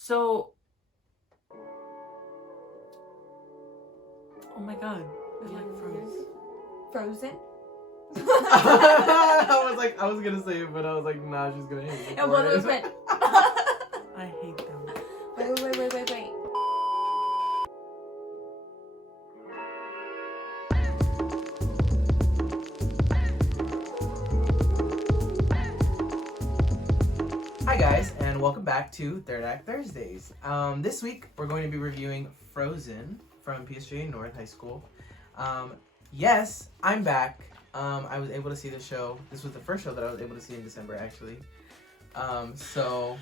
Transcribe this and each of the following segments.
So, oh my god, I like froze. Frozen? I was gonna say it, but I was like, nah, she's gonna hate it. And one was went. I hate them. Wait. Hi guys, and welcome back to Third Act Thursdays. This week we're going to be reviewing Frozen from PSJA North High School. Yes, I'm back. I was able to see the show. This was the first show that I was able to see in December, actually. So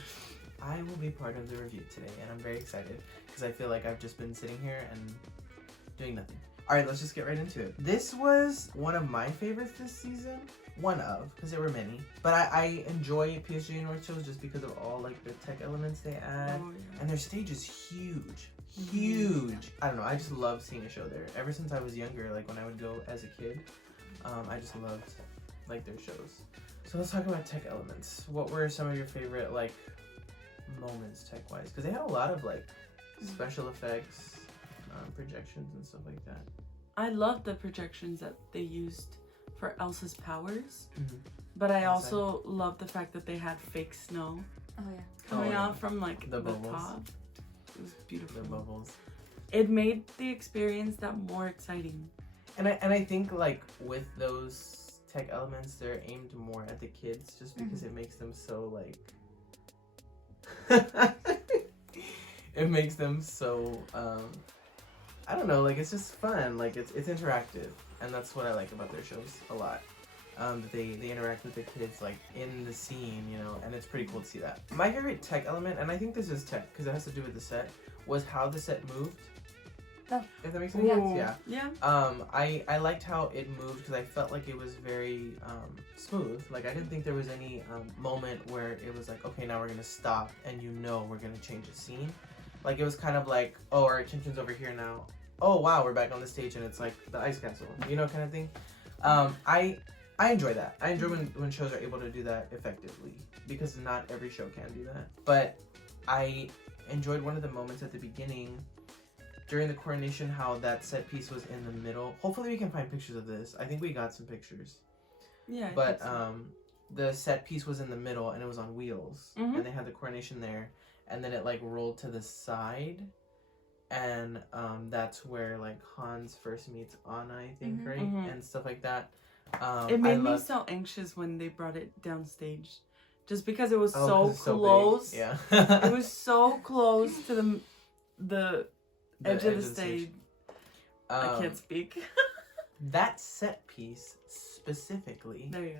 I will be part of the review today, and I'm very excited because I feel like I've just been sitting here and doing nothing. Alright, let's just get right into it. This was one of my favorites this season. One of, because there were many. But I enjoy PSJA North shows just because of all like the tech elements they add. Oh, yeah. And their stage is huge. Huge. I don't know, I just love seeing a show there. Ever since I was younger, like when I would go as a kid, I just loved like their shows. So let's talk about tech elements. What were some of your favorite like moments tech-wise? Because they had a lot of like special effects, projections and stuff like that. I love the projections that they used for Elsa's powers, Mm-hmm. but I also love the fact that they had fake snow Oh yeah. coming out from like The the bubbles. top. It was beautiful. The bubbles. It made the experience that more exciting. And I think like with those tech elements, they're aimed more at the kids just because it makes them so like it makes them so I don't know, like it's just fun, like it's interactive, and that's what I like about their shows a lot. That they interact with the kids like in the scene, you know, and it's pretty cool to see that. My favorite tech element, and I think this is tech because it has to do with the set, was how the set moved. Oh. If that makes any sense, Yeah. yeah. I liked how it moved because I felt like it was very smooth. Like I didn't think there was any moment where it was like, okay, now we're gonna stop and you know we're gonna change the scene. Like it was kind of like, oh, our attention's over here now. Oh wow, we're back on the stage and it's like the ice castle, you know, kind of thing. I enjoy that. I enjoy when shows are able to do that effectively because not every show can do that. But I enjoyed one of the moments at the beginning during the coronation, how that set piece was in the middle. Hopefully we can find pictures of this. I think we got some pictures. Yeah. But the set piece was in the middle and it was on wheels. And they had the coronation there. And then it like rolled to the side. And that's where like Hans first meets Anna, I think, right? And stuff like that. It made me so anxious when they brought it downstage. Just because it was so close. So yeah. It was so close to the edge of the stage. I can't speak. That set piece specifically There you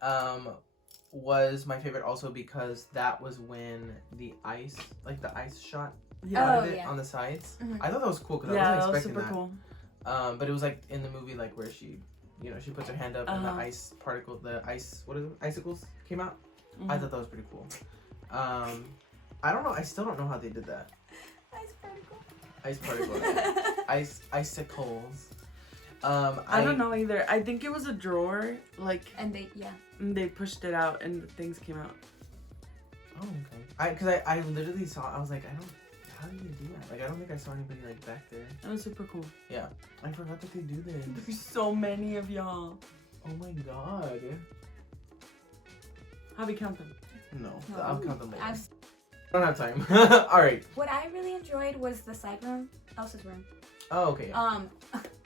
go. was my favorite also because that was when the ice shot Yeah. out of it on the sides. I thought that was cool because I wasn't expecting that was super cool. But it was like in the movie, like where she, you know, she puts her hand up and the ice particle, icicles came out. I thought that was pretty cool. I don't know. I still don't know how they did that. Ice particle. Icicles. I don't know either. I think it was a drawer, like, And they pushed it out and the things came out. Oh, okay. Because I literally saw. I was like, how do you do that? Like, I don't think I saw anybody like back there. That was super cool. Yeah. I forgot that they do this. There's so many of y'all. Oh my god. How do we count them? No, I'll count them later. I don't have time. All right. What I really enjoyed was the side room, Elsa's room. Oh, okay.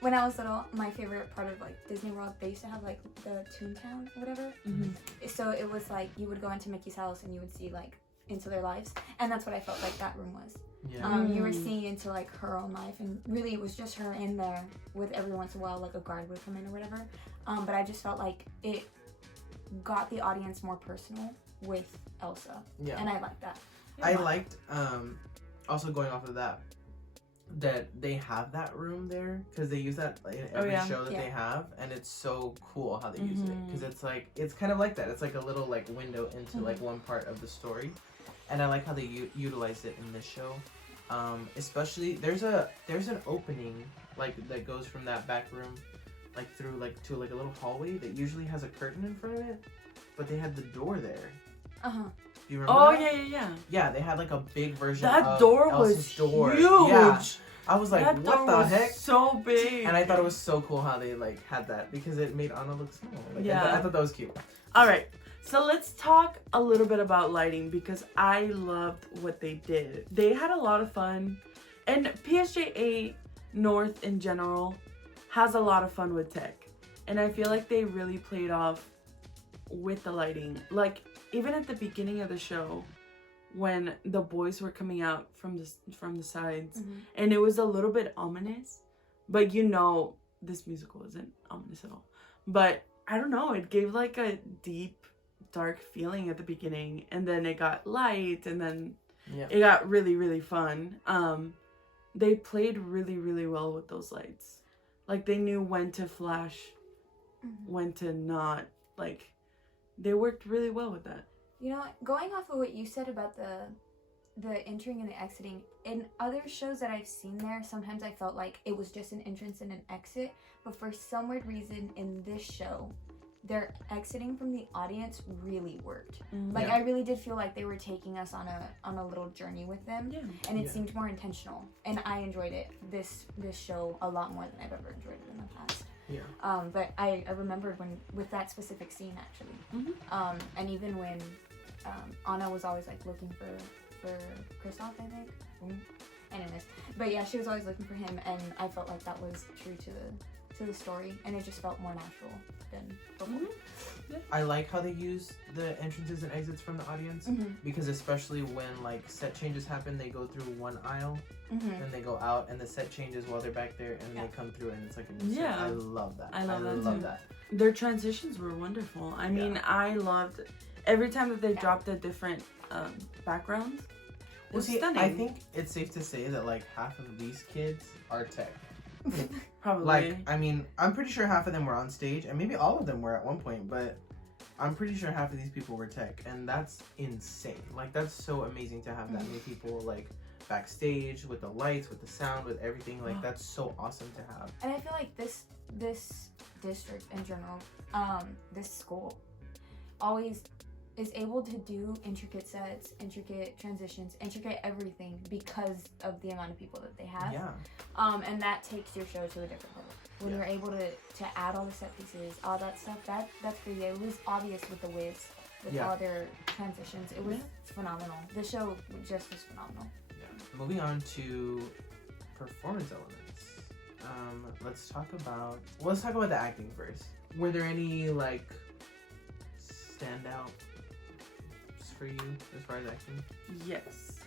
When I was little, my favorite part of like Disney World, they used to have like the Toontown or whatever. So it was like you would go into Mickey's house and you would see like into their lives, and that's what I felt like that room was. Yeah. You were seeing into like her own life, and really it was just her in there with every once in a while like a guard would come in or whatever. But I just felt like it got the audience more personal with Elsa. Yeah. And I liked that. I liked also going off of that they have that room there because they use that like, in every show that they have, and it's so cool how they use it because it's like it's kind of like that. It's like a little like window into like one part of the story, and I like how they utilize it in this show. Especially there's an opening like that goes from that back room like through like to like a little hallway that usually has a curtain in front of it, but they had the door there. Do you remember? Oh that? Yeah, they had like a big version. That of door Elsa's was door. huge. Yeah. I was like, that what door the was heck? So big. And I thought it was so cool how they like had that because it made Anna look small. Like, yeah. I thought that was cute. All right. So let's talk a little bit about lighting because I loved what they did. They had a lot of fun. And PSJA North in general has a lot of fun with tech. And I feel like they really played off with the lighting. Like, even at the beginning of the show, when the boys were coming out from the sides, and it was a little bit ominous. But you know, this musical isn't ominous at all. But I don't know, it gave like a deep, dark feeling at the beginning. And then it got light, and then it got really, really fun. They played really, really well with those lights. Like, they knew when to flash, when to not. Like, they worked really well with that. You know, going off of what you said about the entering and the exiting, in other shows that I've seen there, sometimes I felt like it was just an entrance and an exit. But for some weird reason, in this show, their exiting from the audience really worked. Like, I really did feel like they were taking us on a little journey with them, and it seemed more intentional. And I enjoyed it this show a lot more than I've ever enjoyed it in the past. But I remembered when with that specific scene actually, and even when Anna was always like looking for Kristoff, I think. Anyways, but yeah, she was always looking for him, and I felt like that was true to the story, and it just felt more natural than before. I like how they use the entrances and exits from the audience because especially when like set changes happen, they go through one aisle, then they go out, and the set changes while they're back there, and they come through, and it's like a new set. I love that. I love that. Their transitions were wonderful. I mean, I loved every time that they dropped a different background. Well, see, stunning. I think it's safe to say that like half of these kids are tech. Probably. Like, I mean, I'm pretty sure half of them were on stage, and maybe all of them were at one point, but I'm pretty sure half of these people were tech, and that's insane. Like, that's so amazing to have that many people, like, backstage with the lights, with the sound, with everything. Like, that's so awesome to have. And I feel like this district in general, this school, always is able to do intricate sets, intricate transitions, intricate everything because of the amount of people that they have. And that takes your show to a different level. When you're able to add all the set pieces, all that stuff, that's pretty. It was obvious with the wigs, with all their transitions. It was phenomenal. The show just was phenomenal. Moving on to performance elements. Let's talk about the acting first. Were there any like standout for you as far as acting? Yes.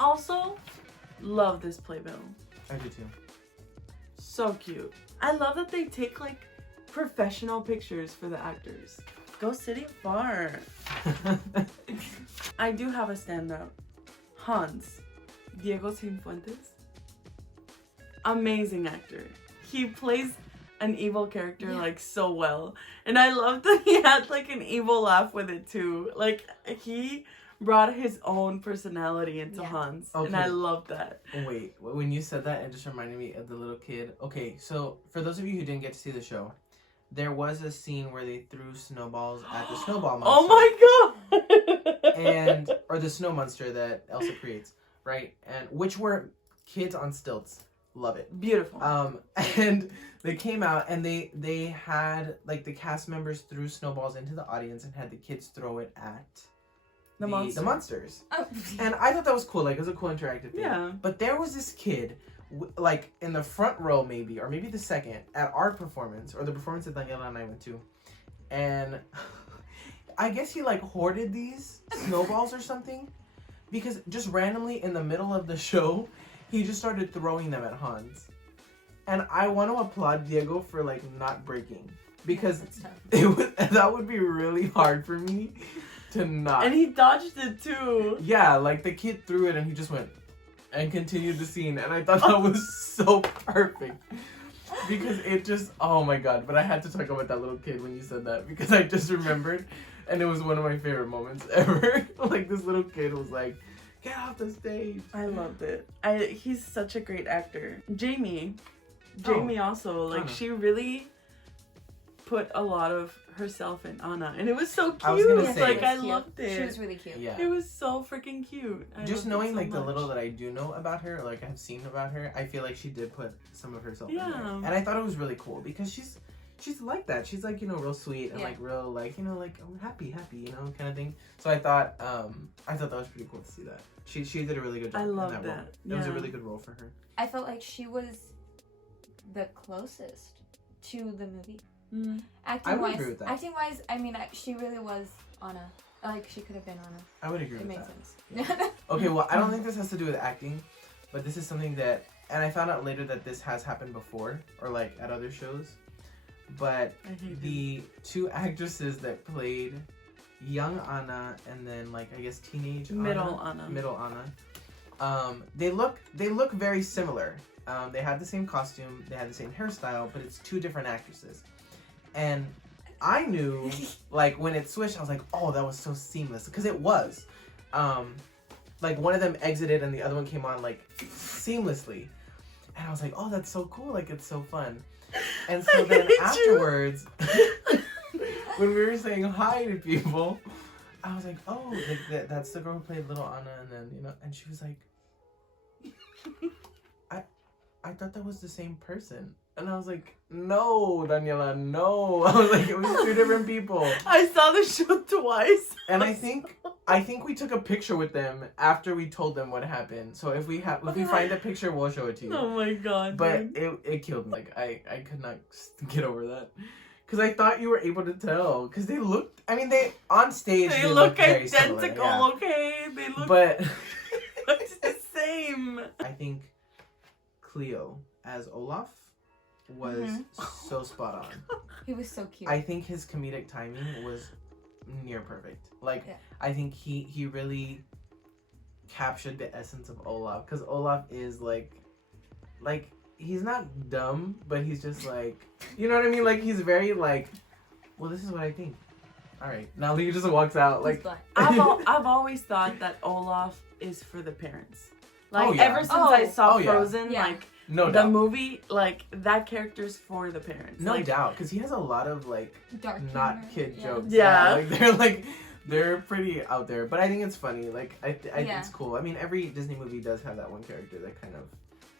Also, love this playbill. I do too. So cute. I love that they take like professional pictures for the actors. Go City Far. I do have a standout. Hans. Diego Cifuentes. Amazing actor. He plays an evil character like so well, and I love that he had like an evil laugh with it too. Like, he brought his own personality into Hans, and I love that. Wait, when you said that, it just reminded me of the little kid. Okay, so for those of you who didn't get to see the show, there was a scene where they threw snowballs at the snowball monster. Oh my god! or the snow monster that Elsa creates, right? And which were kids on stilts. Love it. Beautiful. And they came out, and they had like the cast members threw snowballs into the audience and had the kids throw it at the monsters. Oh. And I thought that was cool. Like, it was a cool interactive thing. Yeah. But there was this kid, like in the front row maybe, or maybe the second, at our performance, or the performance that Daniela and I went to, and I guess he like hoarded these snowballs or something, because just randomly in the middle of the show, he just started throwing them at Hans. And I want to applaud Diego for like not breaking, because that would be really hard for me to not. And he dodged it too. Yeah, like the kid threw it and he just went and continued the scene, and I thought that was so perfect. Because it just, oh my god. But I had to talk about that little kid when you said that, because I just remembered, and it was one of my favorite moments ever. Like, this little kid was like, get off the stage. I loved it. He's such a great actor. Jamie also, like, she really put a lot of herself in Anna, and it was so cute. I was gonna say- like She was I cute. loved it. She was really cute. Yeah. It was so freaking cute. I Just loved it knowing so like the much. little that I do know about her, like I've seen about her, I feel like she did put some of herself in there. Yeah. And I thought it was really cool because she's like that. She's like, you know, real sweet and Yeah. like real like, you know, like happy, you know, kind of thing. So I thought that was pretty cool to see that. She did a really good job I in loved that role. that. It was a Yeah. really good role for her. I felt like she was the closest to the movie. Mm. Acting wise, agree with that. acting wise, I mean, she really was Anna. Like she could have been Anna. I would agree It with made that. sense. Okay, well, I don't think this has to do with acting, but this is something that, and I found out later that this has happened before, or like at other shows. But I hate him. the two actresses that played young Anna and then like I guess teenage Middle Anna, Anna. middle Anna, they look very similar. They had the same costume, they had the same hairstyle, but it's two different actresses. And I knew, like, when it switched, I was like, oh, that was so seamless. Because it was. Like, one of them exited and the other one came on, like, seamlessly. And I was like, oh, that's so cool. Like, it's so fun. And so I then hate you. afterwards, when we were saying hi to people, I was like, oh, like, that's the girl who played Little Anna. And then, you know, and she was like, I thought that was the same person. And I was like, no, Daniela, no. I was like, it was two different people. I saw the show twice. And I think we took a picture with them after we told them what happened. So if we find a picture, we'll show it to you. Oh my god. But dude. it killed me. Like I could not get over that. Cause I thought you were able to tell. Cause they looked. I mean, they on stage they they look very identical. similar, yeah. Okay, they look. But it's the same. I think Cleo as Olaf was so spot on. He was so cute. I think his comedic timing was near perfect. Like, Yeah. I think he really captured the essence of Olaf. Because Olaf is like, he's not dumb, but he's just like, you know what I mean? Like, he's very like, well, this is what I think. All right. Now he just walks out. He's Like, black. I've always thought that Olaf is for the parents. Like, Oh, yeah. ever since I saw Oh, yeah. Frozen, Yeah. like, no the doubt. movie, like, that character's for the parents. No like, doubt. Because he has a lot of, like, Dark not humor. kid Yeah. jokes. Yeah. Like, they're pretty out there. But I think it's funny. Like, I Yeah. it's cool. I mean, every Disney movie does have that one character that kind of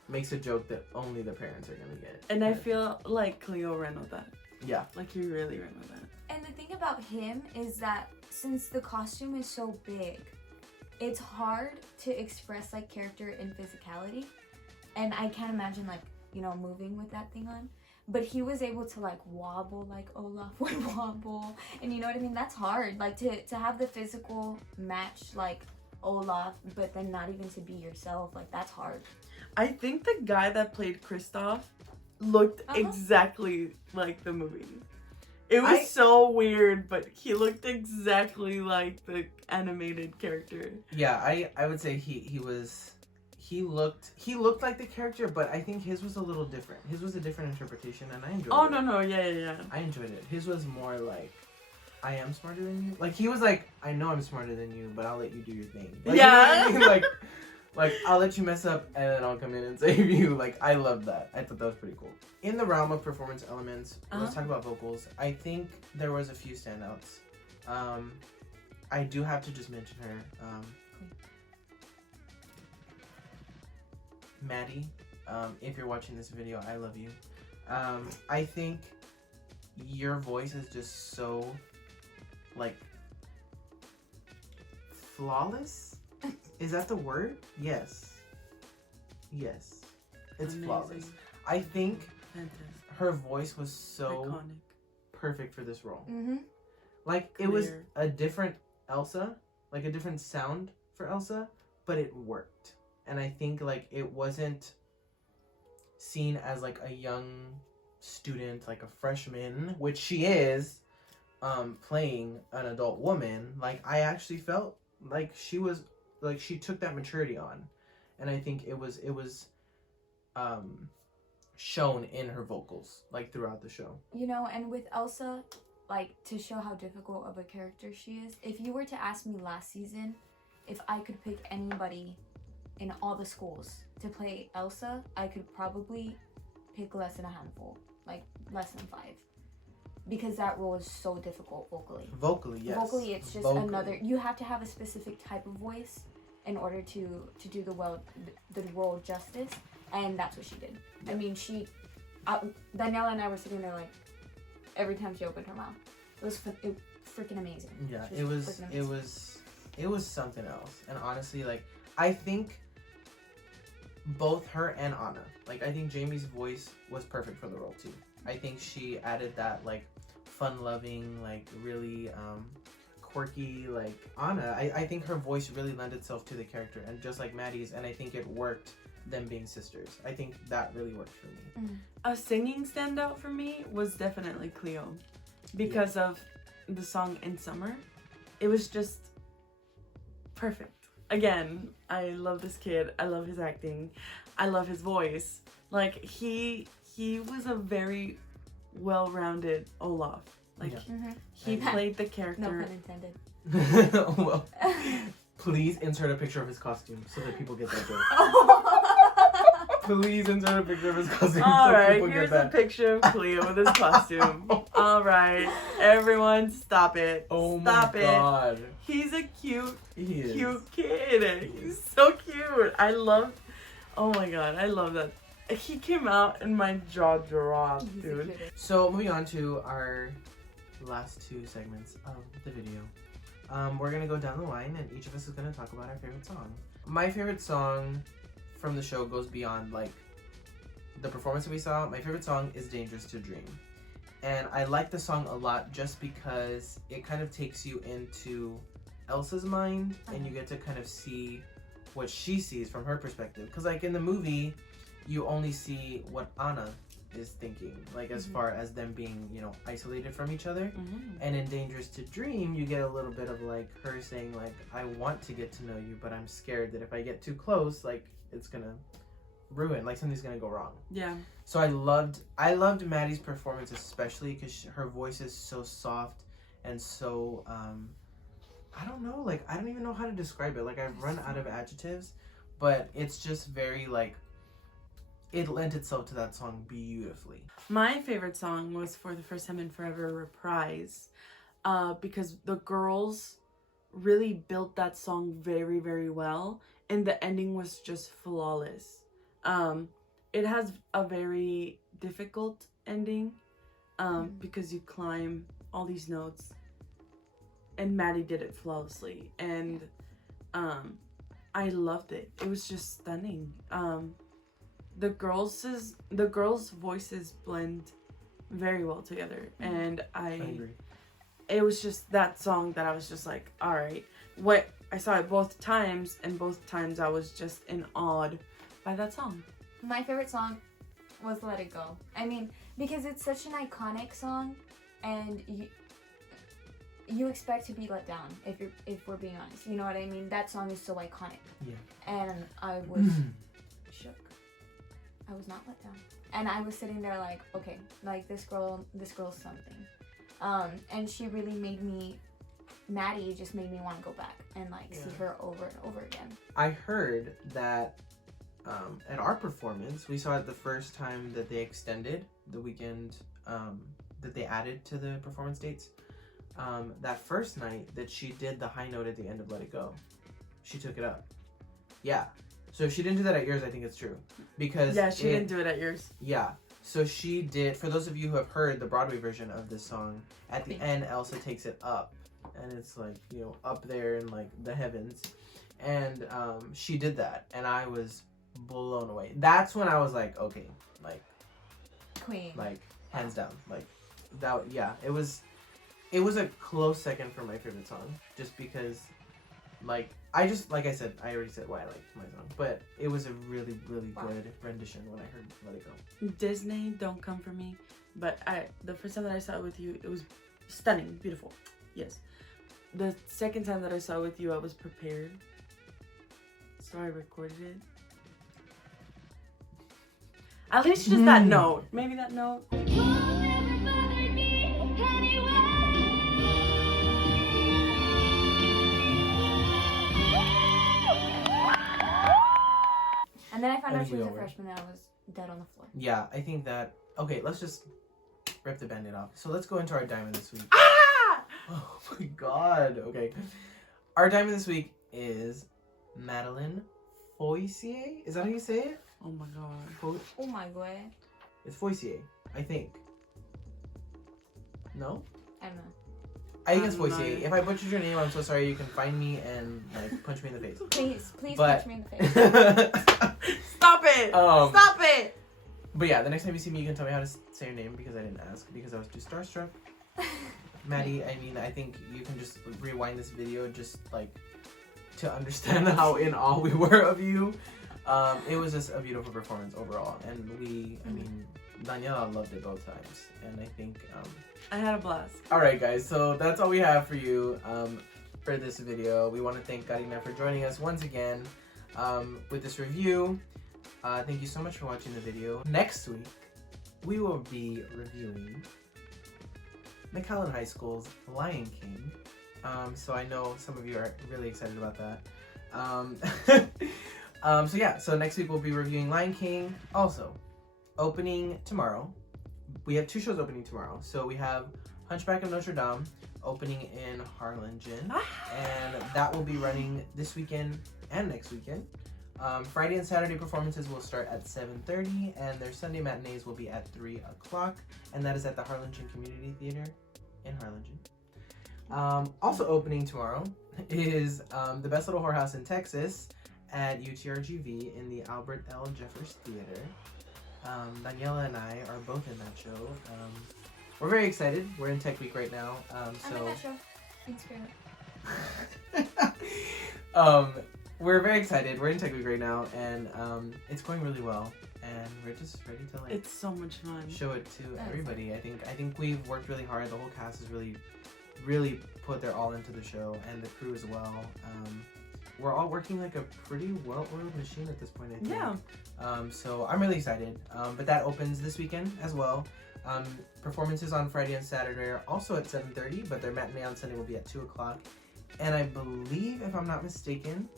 makes a joke that only the parents are going to get. And I feel like Cleo ran with that. Yeah. Like, he really ran with that. And the thing about him is that since the costume is so big, it's hard to express like character in physicality. And I can't imagine like, you know, moving with that thing on. But he was able to like wobble like Olaf would wobble. And you know what I mean? That's hard. Like to have the physical match like Olaf, but then not even to be yourself. Like that's hard. I think the guy that played Kristoff looked exactly like the movie. It was so weird, but he looked exactly like the animated character. Yeah, I would say he looked like the character, but I think his was a little different. His was a different interpretation, and I enjoyed it. Oh, no, yeah. I enjoyed it. His was more like, I am smarter than you. Like, he was like, I know I'm smarter than you, but I'll let you do your thing. Like, Yeah. You know what I mean? Like, I'll let you mess up, and then I'll come in and save you. Like, I love that. I thought that was pretty cool. In the realm of performance elements, let's talk about vocals. I think there was a few standouts. I do have to just mention her. Maddie, if you're watching this video, I love you. I think your voice is just so, like, flawless? Is that the word? Yes. It's Amazing. flawless. I think Fantastic. her voice was so Iconic. perfect for this role. Mm-hmm. Like, it was Clear. a different Elsa, like a different sound for Elsa, but it worked. And I think, like, it wasn't seen as, like, a young student, like a freshman, which she is, playing an adult woman. Like, I actually felt like she was, like, she took that maturity on. And I think it was shown in her vocals, like, throughout the show. You know, and with Elsa, like, to show how difficult of a character she is, if you were to ask me last season if I could pick anybody in all the schools to play Elsa, I could probably pick less than a handful, like less than 5. because that role is so difficult vocally. Vocally, yes. Vocally, it's just another. You have to have a specific type of voice in order to do the role justice, and that's what she did. I mean, Daniela and I were sitting there like every time she opened her mouth. It was freaking amazing. Yeah, it was something else. And honestly, like, I think both her and Anna, like, I think Jamie's voice was perfect for the role too. I think she added that, like, fun-loving, like, really quirky, like, Anna. I think her voice really lent itself to the character, and just like Maddie's, and I think it worked, them being sisters. I think that really worked for me. A singing standout for me was definitely Cleo, because of the song In Summer. It was just perfect. Again, I love this kid. I love his acting. I love his voice. Like, he was a very well-rounded Olaf. Like, he played the character. No pun intended. Well, please insert a picture of his costume so that people get that joke. Please insert a picture of his costume so people here's get that. a picture of Cleo with his costume. Alright, everyone stop it. Stop my god. He's a cute He kid. He's so cute. Oh my god, I love that. He came out and my jaw dropped, dude. So moving on to our last two segments of the video. We're gonna go down the line and each of us is gonna talk about our favorite song. My favorite song from the show goes beyond, like, the performance that we saw. My favorite song is Dangerous to Dream. And I like the song a lot just because it kind of takes you into Elsa's mind and you get to kind of see what she sees from her perspective. Because, like, in the movie, you only see what Anna is thinking, like, as far as them being, you know, isolated from each other. And in Dangerous to Dream, you get a little bit of, like, her saying, like, I want to get to know you, but I'm scared that if I get too close, like, it's gonna ruin, like, something's gonna go wrong. Yeah. So I loved Maddie's performance, especially because her voice is so soft and so I don't know, like, I don't even know how to describe it. Like, I've run out of adjectives, but it's just very, like, it lent itself to that song beautifully. My favorite song was For the First Time in Forever Reprise, because the girls really built that song very, very well, and the ending was just flawless. It has a very difficult ending, because you climb all these notes, and Maddie did it flawlessly, and I loved it. It was just stunning. The girls' voices blend very well together, and I agree. It was just that song that I was just like, all right. I saw it both times, and both times I was just in awe by that song. My favorite song was Let It Go. I mean, because it's such an iconic song, and you expect to be let down if we're being honest. You know what I mean? That song is so iconic. Yeah. And I was shook. I was not let down. And I was sitting there like, okay, like this girl's something. And she really Maddie just made me want to go back and, like, see her over and over again. I heard that at our performance, we saw it the first time that they extended the weekend, that they added to the performance dates. That first night that she did the high note at the end of Let It Go, she took it up. Yeah. So if she didn't do that at yours, I think it's true. Because she didn't do it at yours. Yeah. So she did, for those of you who have heard the Broadway version of this song, at the end, Elsa takes it up. And it's, like, you know, up there in, like, the heavens. And she did that. And I was blown away. That's when I was like, okay, like, queen. Like, hands down. Like, that, yeah. It was a close second for my favorite song. Just because, like I said, I already said why I liked my song. But it was a really, really good rendition when I heard Let It Go. Disney, Don't Come For Me. But the first time that I saw it with you, it was stunning, beautiful. Yes. The second time that I saw it with you, I was prepared. So I recorded it. At least just that note. Maybe that note. And then I found out she was a freshman and I was dead on the floor. Yeah, I think that... Okay, let's just rip the band-aid off. So let's go into our diamond this week. Ah! Oh my god. Okay. Our diamond this week is Madeline Foysier. Is that how you say it? Oh my god. Oh my god. It's Foysier, I think. No? I don't know. I think it's I'm not- Foysier. If I butchered your name, I'm so sorry. You can find me and like punch me in the face. Please But- punch me in the face. Stop it! Stop it! But yeah, the next time you see me, you can tell me how to say your name because I didn't ask because I was too starstruck. Maddie, I mean, I think you can just rewind this video just like to understand how in awe we were of you. It was just a beautiful performance overall, and I mean, Daniela loved it both times, and I think. I had a blast. All right, guys, so that's all we have for you for this video. We want to thank Karina for joining us once again with this review. Thank you so much for watching the video. Next week, we will be reviewing McHi High School's Lion King. So I know some of you are really excited about that. So next week we'll be reviewing Lion King. Also, opening tomorrow. We have 2 shows opening tomorrow. So we have Hunchback of Notre Dame opening in Harlingen. And that will be running this weekend and next weekend. Friday and Saturday performances will start at 7:30, and their Sunday matinees will be at 3 o'clock, and that is at the Harlingen Community Theater in Harlingen. Also opening tomorrow is The Best Little Whorehouse in Texas at UTRGV in the Albert L. Jeffers Theater. Daniela and I are both in that show. We're very excited. We're in Tech Week right now. I'm in that show. In spirit. We're very excited. We're in Tech Week right now, and it's going really well. And we're just ready to like It's so much fun. show it to everybody. I think we've worked really hard. The whole cast has really put their all into the show, and the crew as well. We're all working like a pretty well-oiled machine at this point, I think. Yeah. So I'm really excited. But that opens this weekend as well. Performances on Friday and Saturday are also at 7:30, but their matinee on Sunday will be at 2 o'clock. And I believe, if I'm not mistaken,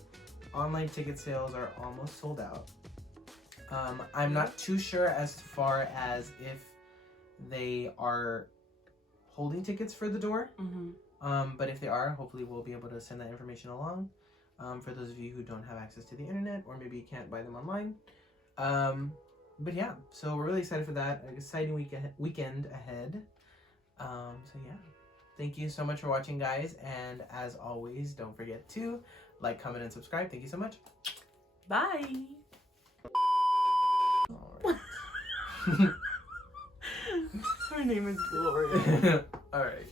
online ticket sales are almost sold out. I'm not too sure as far as if they are holding tickets for the door. But if they are, hopefully we'll be able to send that information along. For those of you who don't have access to the internet, or maybe you can't buy them online. But yeah, so we're really excited for that. An exciting weekend ahead. So yeah, thank you so much for watching, guys. And as always, don't forget to like, comment, and subscribe. Thank you so much. Bye. All right. Her name is Gloria. All right.